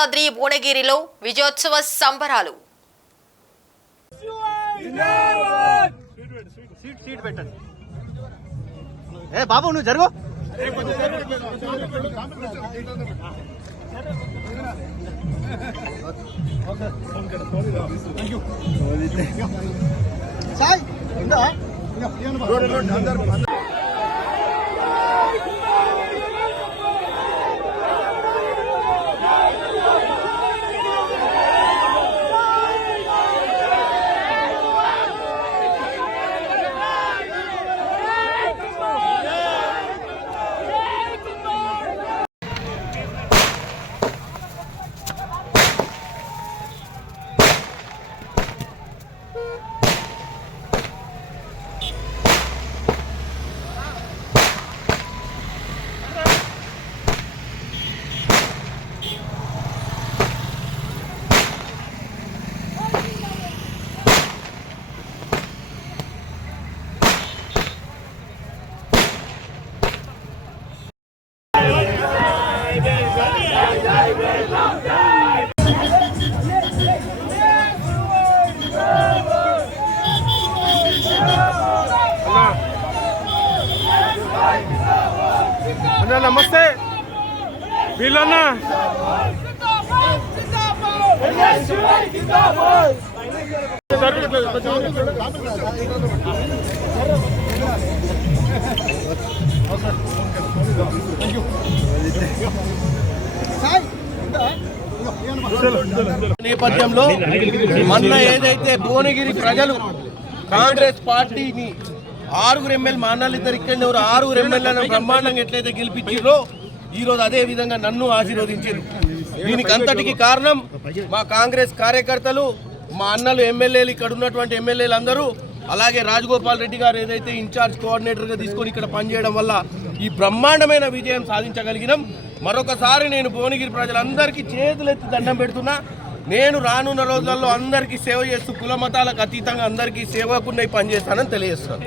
యాదాద్రి భువనగిరిలో విజయోత్సవ సంబరాలు. బాబు నువ్వు జరుగు. సాయి నమస్తే వీళ్ళన్నా నేపథ్యంలో మొన్న ఏదైతే భువనగిరి ప్రజలు కాంగ్రెస్ పార్టీని 6 ఎమ్మెల్యే మానాలు ఇద్దరు ఇక్కడనే 6 ఎమ్మెల్యేలను బ్రహ్మాండంగా ఎట్లయితే గెలిపించారో ఈరోజు అదే విధంగా నన్ను ఆశీర్వదించారు. దీనికి అంతటికి కారణం మా కాంగ్రెస్ కార్యకర్తలు, మా అన్నలు ఎమ్మెల్యేలు, ఇక్కడ ఉన్నటువంటి ఎమ్మెల్యేలు అందరూ, అలాగే రాజగోపాల్ రెడ్డి గారు ఏదైతే ఇన్ఛార్జ్ కోఆర్డినేటర్గా తీసుకొని ఇక్కడ పనిచేయడం వల్ల ఈ బ్రహ్మాండమైన విజయం సాధించగలిగినాం. మరొకసారి నేను భువనగిరి ప్రజలందరికీ చేతులెత్తి దండం పెడుతున్నా. నేను రానున్న రోజుల్లో అందరికీ సేవ చేస్తూ కుల మతాలకు అతీతంగా అందరికీ సేవకున్నై పనిచేస్తానని తెలియజేస్తాను.